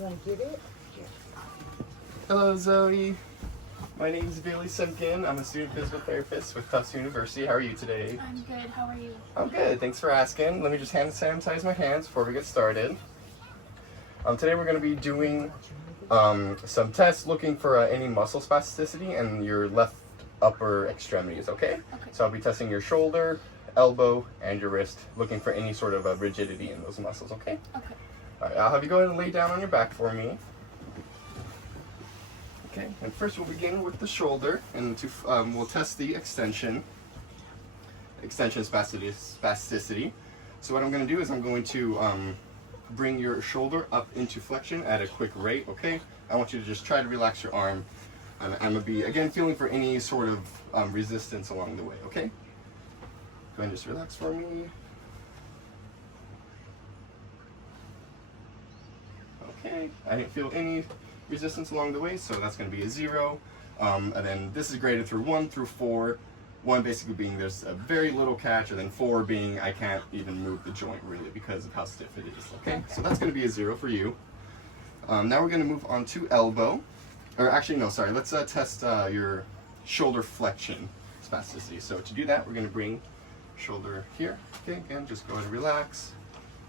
Want to get it? Hello, Zoe. My name is Bailey Simpkin. I'm a student physical therapist with Tufts University. How are you today? I'm good. How are you? I'm good. Thanks for asking. Let me just hand sanitize my hands before we get started. Today we're going to be doing some tests looking for any muscle spasticity in your left upper extremities, okay? Okay. So I'll be testing your shoulder, elbow, and your wrist, looking for any sort of rigidity in those muscles, okay? Okay. All right, I'll have you go ahead and lay down on your back for me. Okay, and first we'll begin with the shoulder, and we'll test the extension spasticity. So what I'm going to do is I'm going to bring your shoulder up into flexion at a quick rate, okay? I want you to just try to relax your arm. I'm going to be, again, feeling for any sort of resistance along the way, okay? Go ahead and just relax for me. Okay, I didn't feel any resistance along the way, so that's going to be a 0. And then this is graded through 1 through 4. 1 basically being there's a very little catch, and then 4 being I can't even move the joint really because of how stiff it is. Okay, so that's going to be a 0 for you. Now we're going to move on to elbow, or actually no, sorry. Let's test your shoulder flexion spasticity. So to do that, we're going to bring shoulder here. Okay, again, just go ahead and relax,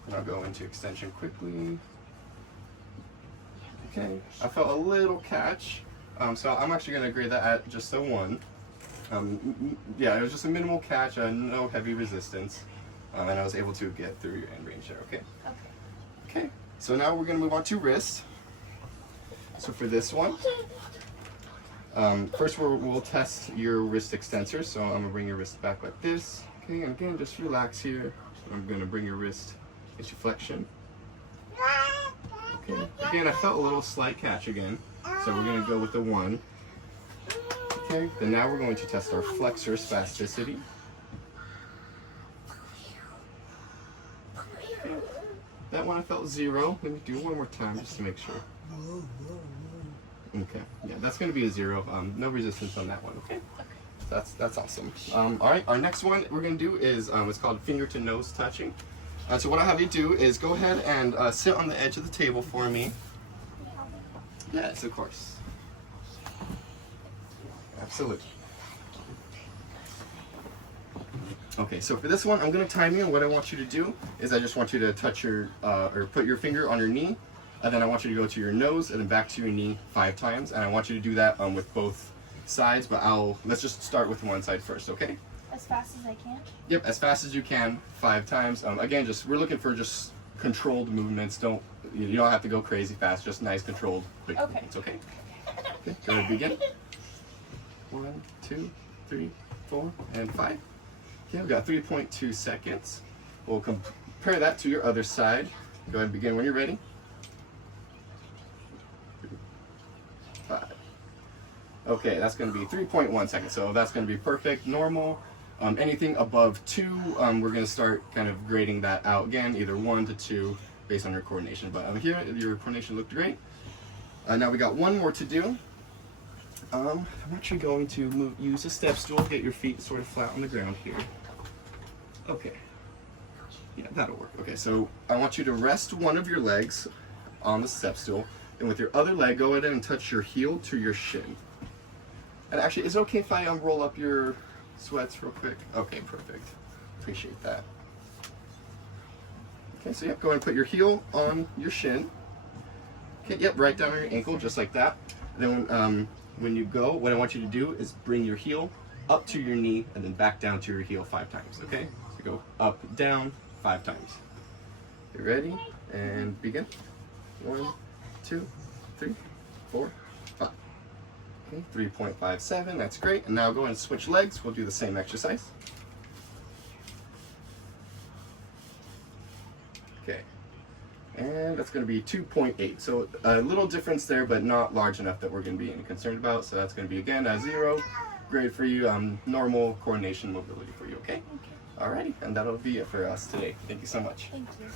and I'll go into extension quickly. Okay, I felt a little catch, so I'm actually going to grade that at just a 1. Yeah, it was just a minimal catch, no heavy resistance, and I was able to get through your end range there, okay? Okay. Okay, so now we're going to move on to wrist. So for this one, first we'll test your wrist extensor, so I'm going to bring your wrist back like this, okay, and again, just relax here. I'm going to bring your wrist into flexion. Okay. Again, I felt a little slight catch again, so we're going to go with the 1. Okay, then now we're going to test our flexor spasticity. Okay. That one I felt 0. Let me do one more time just to make sure. Okay, yeah, that's going to be a 0. No resistance on that one, okay? That's awesome. All right, our next one we're going to do is it's called finger to nose touching. So what I have you do is go ahead and sit on the edge of the table for me. Yes, of course. Absolutely. Okay, so for this one, I'm going to time you, and what I want you to do is I just want you to touch your, or put your finger on your knee, and then I want you to go to your nose and then back to your knee 5 times, and I want you to do that with both sides, but let's just start with one side first, okay? As fast as I can? Yep, as fast as you can, 5 times. Again, we're looking for just controlled movements. You don't have to go crazy fast, just nice controlled quick movements, okay? Okay, go ahead and begin. 1, 2, 3, 4, and 5. Okay, we've got 3.2 seconds. We'll compare that to your other side. Go ahead and begin when you're ready. 5. Okay, that's going to be 3.1 seconds, so that's going to be perfect, normal. Anything above 2, we're going to start kind of grading that out again, either 1 to 2 based on your coordination. But here, your coordination looked great. Now we got one more to do. I'm actually going to use a step stool, get your feet sort of flat on the ground here. Okay. Yeah, that'll work. Okay, so I want you to rest one of your legs on the step stool, and with your other leg, go ahead and touch your heel to your shin. And actually, is it okay if I roll up your sweats real quick? Okay, perfect. Appreciate that. Okay, so yep, go ahead and put your heel on your shin. Okay, yep, right down on your ankle, just like that. And then when you go, what I want you to do is bring your heel up to your knee and then back down to your heel 5 times, okay? So go up, down, 5 times. You ready? And begin. 1, 2, 3, 4, 5. Okay, 3.57, that's great. And now go ahead and switch legs. We'll do the same exercise. Okay, and that's going to be 2.8. So a little difference there, but not large enough that we're going to be any concerned about. So that's going to be, again, a 0. Great for you. Normal coordination mobility for you, okay? Okay. Alrighty, and that'll be it for us today. Thank you so much. Thank you.